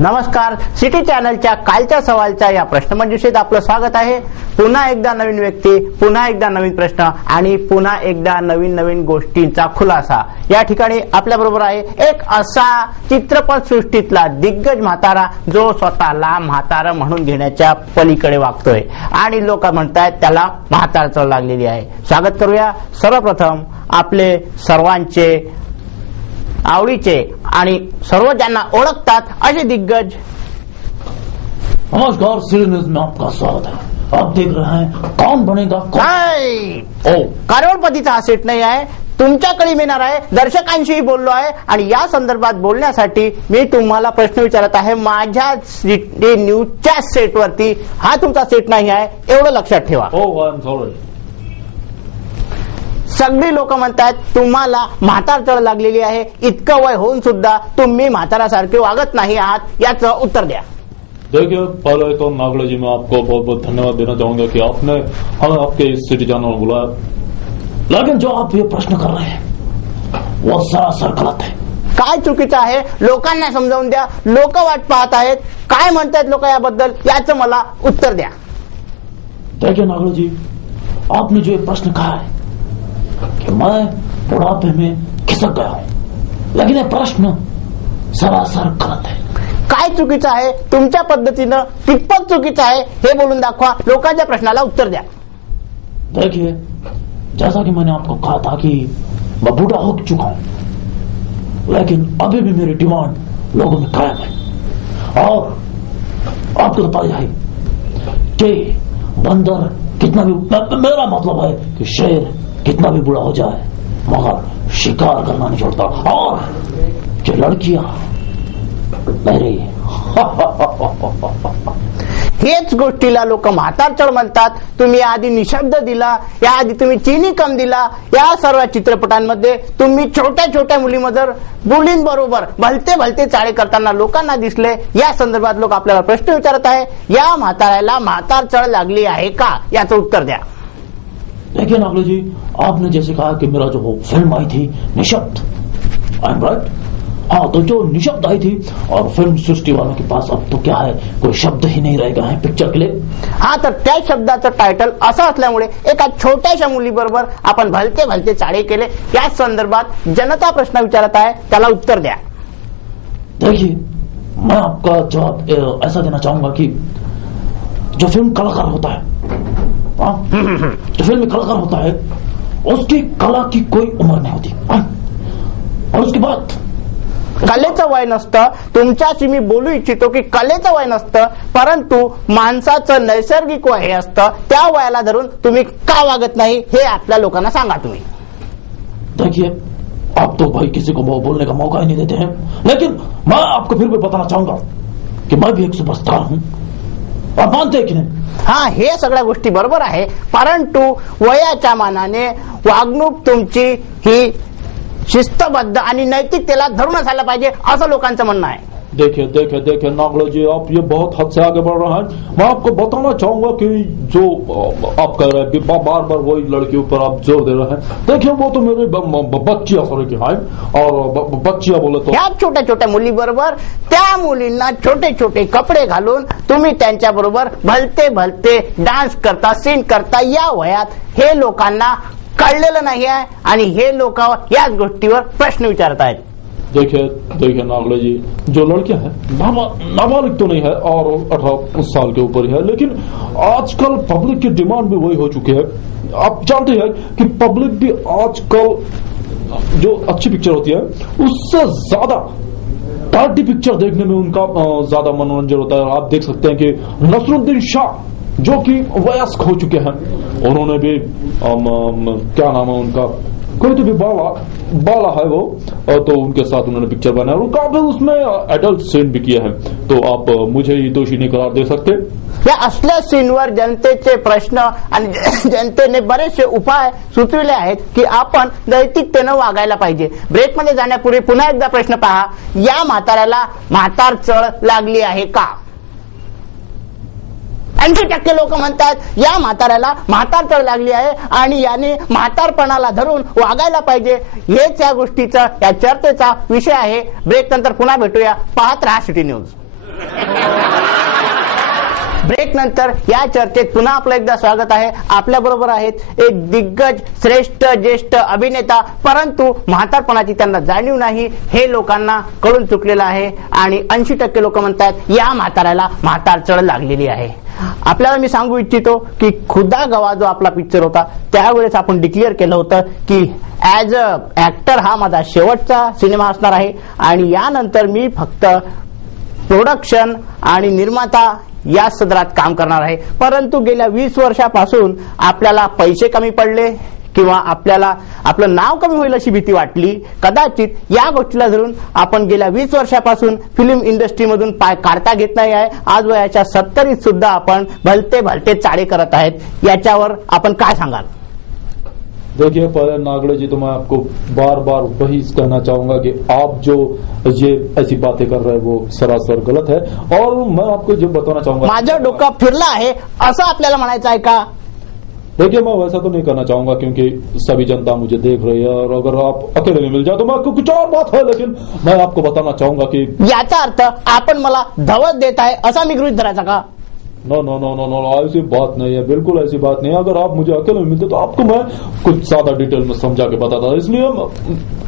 नमस्कार, सिटी चॅनलच्या कालच्या सवालच्या या प्रश्नमंजुषेत आपलं स्वागत आहे। पुन्हा एकदा नवीन व्यक्ती, पुन्हा एकदा नवीन प्रश्न आणि पुन्हा एकदा नवीन नवीन गोष्टींचा खुलासा। या ठिकाणी आपल्या बरोबर आहे एक असा चित्रपट सृष्टीतला दिग्गज म्हातारा जो स्वतःला म्हातारा म्हणून घेण्याच्या पलीकडे वागतोय आणि लोक म्हणतात त्याला म्हातारचळ लागलेली आहे। स्वागत करूया सर्वप्रथम आपले सर्वांचे आवडीचे आणि सर्व ज्यांना ओळखतात असे दिग्गज। नमस्कार, सिटी न्यूज में आपका स्वागत है। आप देख रहे हैं कौन बनेगा कौन। करोडपतीचा हा सेट नाही आहे, तुमच्याकडे येणार आहे, दर्शकांशीही बोललो आहे आणि या संदर्भात बोलण्यासाठी मी तुम्हाला प्रश्न विचारत आहे। माझ्या सिटी न्यूजच्या सेटवरती हा तुमचा सेट नाही आहे, एवढं लक्षात ठेवा। सगळी लोक म्हणतात तुम्हाला म्हातारचळ लागलेली आहे, इतकं वय होऊन सुद्धा तुम्ही म्हातारासारखे वागत नाही आहात, याचं उत्तर द्या। देखिए, पहले तो नागड़ा जी मैं आपको बहुत बहुत धन्यवाद देना चाहूंगा कि आपने हमें आपके इस सिटी चैनल में बुलाया, लेकिन जो आप ये प्रश्न कर रहे हैं वो सरासर गलत है। काय चुकीचं आहे लोकांना समजावून द्या, लोक वाट पाहत आहेत, काय म्हणतात लोक याबद्दल, याचं मला उत्तर द्या। देखिए नागड़ा जी, आपने जो ये प्रश्न कहा है कि मैं बुढ़ापे में खिसक गया हूं, लेकिन ये प्रश्न सरासर गलत है। काय चुकीचं आहे तुमच्या पद्धतीनं, कितपत चुकीचं आहे हे बोलून दाखवा, लोकांच्या प्रश्नाला उत्तर द्या। देखिए, जैसा कि मैंने आपको कहा था कि मैं बूढ़ा हो चुका हूं, लेकिन अभी भी मेरी डिमांड लोगों में कायम है। और आपको तो पता है कि बंदर कितना भी, मेरा मतलब है कि शेर कितना भी बुरा हो जाए मगर शिकार करना नहीं छोड़ता। और जो लड़कियां मेरी हेच गोष्टीला लोक म्हातारचळ म्हणतात। तुम्ही आधी निशब्द दिला, या आधी तुम्ही चीनी कम दिला, या सर्व चित्रपटांमध्ये तुम्ही छोट्या छोट्या मुलींबरोबर भलते भलते चाळे करताना लोकांना दिसले। या संदर्भात लोक आपल्याला प्रश्न विचारत आहे, या म्हाताऱ्याला म्हातारचळ लागली आहे का, याचं उत्तर द्या। देखिए नागड़ा जी, आपने जैसे कहा कि मेरा जो वो फिल्म आई थी निशब्द, आई एम राइट। हाँ, तो जो निशब्द आई थी और फिल्म सृष्टि वालों के पास अब तो क्या है, कोई शब्द ही नहीं रहेगा है पिक्चर के लिए। हा, तर त्या शब्दाचं टायटल असं असल्यामुळे एका छोट्याशा मुलीबरोबर आपण भलते भलते चाळे केले। या संदर्भात जनता प्रश्न विचारत आहे, त्याला उत्तर द्या। देखिए, मैं आपका जवाब ऐसा देना चाहूंगा कि जो फिल्म कलाकार होता है, जो फिल्म में कलाकार होता है, उसकी कला की कोई उम्र नहीं होती। और उसके बाद कलेचं वय नसतं। तुमच्याशी मी बोलू इच्छितो की कलेचं वय नसतं, परंतु माणसाचं नैसर्गिक वय हे असतं। त्या वयाला धरून तुम्ही का वागत नाही हे आपल्या लोकांना सांगा तुम्ही। देखिए, आप तो भाई किसी को बोलने का मौका ही नहीं देते हैं, लेकिन मैं आपको फिर भी बताना चाहूंगा कि मैं भी एक सुपरस्टार हूं। आप मानते हैं कि नहीं? हा, हे सगळ्या गोष्टी बरोबर आहे, परंतु वयाच्या मानाने वागणूक तुमची ही शिस्तबद्ध आणि नैतिकतेला धरूनच आलं पाहिजे, असं लोकांचं म्हणणं आहे। देखिए देखिए देखिए नागड़ा जी, आप ये बहुत हद से आगे बढ़ रहे हैं। मैं आपको बताना चाहूंगा कि जो आप कह रहे हैं कि बार बार वही लड़कियों पर आप जोर दे रहे हैं, देखिए वो तो मेरे बच्चियां सॉरी की है, और बच्चियां बोले तो ह्या छोट्या छोट्या मुली बरोबर त्या मुलींना छोटे छोटे कपडे घालून तुम्ही त्यांच्या बरोबर भलते भलते डान्स करता, सीन करता। या वयात हे लोकांना कळलेलं नाही आहे आणि हे लोक याच गोष्टीवर प्रश्न विचारत आहेत। देखिए देखिए नागड़ा जी, जो लड़कियां हैं नाबालिग तो नहीं है और 18 साल के ऊपर ही है, लेकिन आजकल पब्लिक की डिमांड भी वही हो चुकी है। आप जानते हैं कि पब्लिक भी आजकल जो अच्छी पिक्चर होती है उससे ज्यादा पार्टी पिक्चर देखने में उनका ज्यादा मनोरंजन होता है। आप देख सकते हैं कि नसरुद्दीन शाह जो कि वयस्क हो चुके हैं, उन्होंने भी क्या नाम है उनका, कोई तो भी बाला है वो, तो उनके साथ उन्होंने पिक्चर बनाया और काफी उसमें एडल्ट सीन भी किया है। तो आप मुझे ही दोषी नहीं करार दे सकते। या असल्या सीनवर जनतेचे प्रश्न आणि जनतेने बरेचसे उपाय सुचविले आहेत की आपण नैतिकतेनं वागायला पाहिजे। ब्रेकमध्ये जाण्यापूर्वी पुन्हा एकदा प्रश्न पहा, या म्हाताऱ्याला म्हातारचळ लागली आहे का? 80% लोक म्हणतात या म्हाताऱ्याला म्हातारचळ लागली आहे आणि याने म्हातारपणाला धरून वागायला पाहिजे। हेच या गोष्टीचा, या चर्चेचा विषय आहे। ब्रेक नंतर पुन्हा भेटूया, पाहत रहा सिटी न्यूज। ब्रेक नंतर या चर्चेत पुन्हा आपलं एकदा स्वागत आहे. आपल्या बरोबर आहेत एक दिग्गज श्रेष्ठ ज्येष्ठ अभिनेता, परंतु म्हातारपणाची त्यांना जाणीव नाही हे लोकांना कळून चुकलेलं आहे आणि 80% लोक म्हणतात या म्हाताऱ्याला म्हातारचळ लागलेली आहे. आपल्याला मी सांगू इच्छितो की खुदा गवा जो आपला पिक्चर होता त्यावेळेस आपण डिक्लेअर केलं होतं की ऍज अ ऍक्टर हा माझा शेवटचा सिनेमा असणार आहे आणि यानंतर मी फक्त प्रोडक्शन आणि निर्माता या सदरात काम करणार आहे. परंतु गेल्या 20 वर्षापासून आपल्याला पैसे कमी पडले किंवा आपल्याला आपलं नाव कमी होईल अशी भीती वाटली. कदाचित या गोष्टीला धरून आपण गेल्या 20 वर्षापासून फिल्म इंडस्ट्रीमधून पाय काढता घेत नाही आहे. आज वयाच्या 70 सुद्धा आपण भलते भलते चाळे करत आहेत. याच्यावर आपण काय सांगाल? देखिए पहले नागड़े जी, तो मैं आपको बार बार वही कहना चाहूंगा कि आप जो ये ऐसी बातें कर रहे हैं वो सरासर गलत है. और मैं आपको जो बताना चाहूंगा, माझं डोकं फिरलं आहे असं आपल्याला म्हणायचं आहे का? देखिए मैं वैसा तो नहीं करना चाहूंगा क्योंकि सभी जनता मुझे देख रही है और अगर आप अकेले में मिल जाए तो मैं आपको कुछ और बात है, लेकिन मैं आपको बताना चाहूंगा कि याचा अर्थ आपण मला धवत देत आहे असा मी गृहीत धरायचा का? No no no no no, ऐसी बात नहीं है, बिल्कुल ऐसी बात नहीं है. अगर आप मुझे अकेले में मिलते तो आपको मैं कुछ ज्यादा डिटेल में समझा के बताता, इसलिए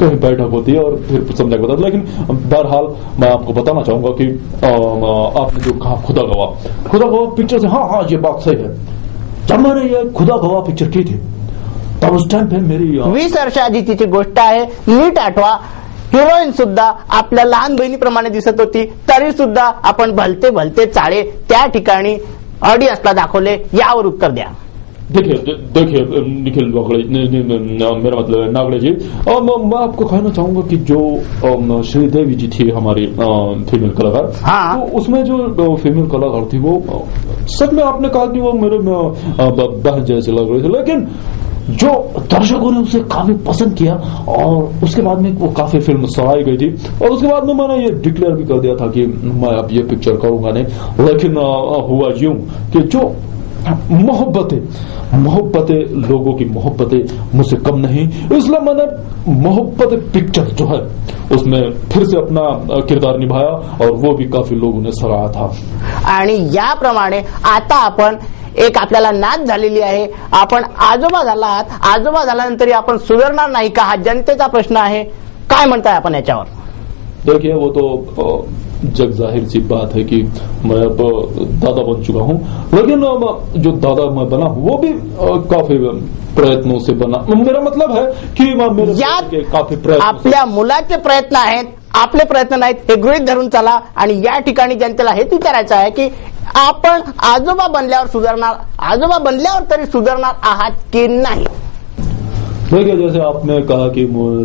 कहीं बैठक होती है और फिर समझा के बताता. लेकिन बहरहाल मैं आपको बताना चाहूंगा कि आपने जो कहा खुदा गवाह पिक्चर से, हाँ ये बात सही है. जब मैंने ये खुदा गवाह पिक्चर की थी तब उस टाइम पे मेरी 20 वर्षाआधीची गोष्ट आहे. नीट आठवा. हिरोईन सुद्धा आपल्या लहान बहिणीप्रमाणे दिसत होती, तरी सुद्धा आपण भलते भलते चाळे त्या ठिकाणी ऑडियन्सला दाखवले. यावर उत्तर द्या. देखिए निखिल मेरा मतलब है नागड़े जी, और मैं आपको कहना चाहूंगा कि जो श्रीदेवी जी थी हमारी फीमेल कलाकार, हाँ, तो उसमें जो फीमेल कलाकार थी वो सच में आपने कहा कि वो मेरे बहन जैसे लग रही थी, लेकिन जो दर्शकों ने उसे काफी पसंद किया और उसके बाद में वो काफी फिल्म सराही गई थी और उसके बाद में मैंने ये डिक्लेयर भी कर दिया था कि मैं अब ये पिक्चर करूंगा नहीं. लेकिन हुआ यूं कि जो मोहब्बतें लोगों की मोहब्बतें मुझसे कम नहीं, इसलिए मैंने मोहब्बत पिक्चर जो है उसमें फिर से अपना किरदार निभाया और वो भी काफी लोगों ने सराहा था. आणि याप्रमाणे आता आपण एक आपल्याला नाद झालेली आहे. आपण आजोबा झाला आहात. आजोबा झाल्यानंतरही आपण सुधारणार नाही का हा जनतेचा प्रश्न आहे. काय म्हणताय आपण याच्यावर? देखिए वो तो जग जाहिर सी बात है कि मैं अब दादा बन चुका हूँ, लेकिन जो दादा मैं बना हूँ वो भी काफी प्रयत्नों से बना. मेरा मतलब है कि मेरे काफी प्रयत्न, आपल्या मुलाचे प्रयत्न आहेत, आपले प्रयत्न नाहीत हे गृहीत धरून चला. आणि या ठिकाणी जनतेला हेच विचारायचं आहे की आपण आजोबा बनल्यावर सुधारणार, आजोबा बनल्यावर तरी सुधारणार आहात की नाही? देखिए जैसे आपने कहा कि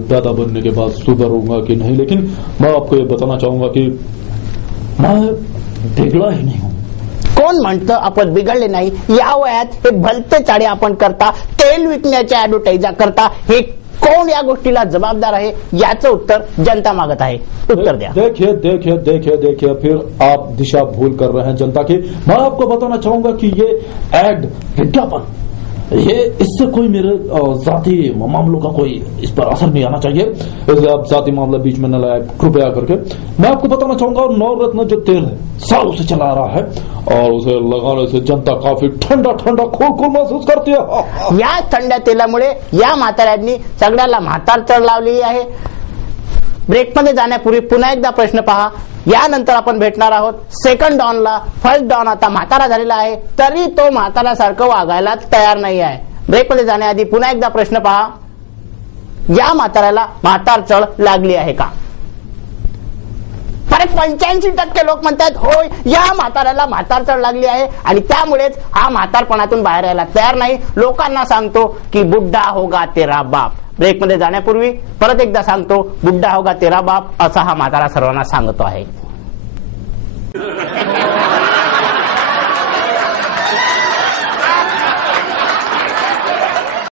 दादा बनने के बाद सुधरूंगा कि नहीं, लेकिन मैं आपको ये बताना चाहूंगा कि मैं बिगड़ा ही नहीं हूँ. कोण म्हणतं आपण बिघडले नाही? या वयात हे भलते चाळे आपण करता, तेल विकण्याच्या ऍडव्हर्टाईजा करता, हे कोण या गोष्टीला जबाबदार आहे? याचं उत्तर जनता मागत आहे. उत्तर द्या. देखिए फिर आप दिशा भूल कर रहे हैं जनता की. मैं आपको बताना चाहूंगा कि ये एड विज्ञापन, ये इससे कोई मेरे जाति मामलों का कोई इस पर असर नहीं आना चाहिए, इसलिए आप जाति मामला बीच में न लाए कृपया करके. मैं आपको बताना चाहूंगा नवरत्न जो तेल है सालों से चला रहा है और उसे लगाने से जनता काफी ठंडा खोल महसूस करती है. या थंड तेलामुळे या म्हाताऱ्यांनी सगळ्याला म्हातारचळ लावलेली आहे. ब्रेकमध्ये जाण्यापूर्वी पुन्हा एकदा प्रश्न पहा. यानंतर आपण भेटणार आहोत सेकंड डॉनला. फर्स्ट डॉन आता म्हातारा झालेला आहे, तरी तो म्हाताऱ्यासारखं वागायला तयार नाही आहे. ब्रेकमध्ये जाण्याआधी पुन्हा एकदा प्रश्न पहा. या म्हाताऱ्याला म्हातारचळ लागली आहे का? परत 85% लोक म्हणतात होय या म्हाताऱ्याला म्हातारचळ लागली आहे आणि त्यामुळेच हा म्हातारपणातून बाहेर यायला तयार नाही. लोकांना सांगतो की बुड्ढा होगा तेरा बाप. ब्रेकमध्ये जाण्यापूर्वी परत एकदा सांगतो, बुड्ढा होगा तेरा बाप असा हा म्हातारा सर्वांना सांगतो आहे.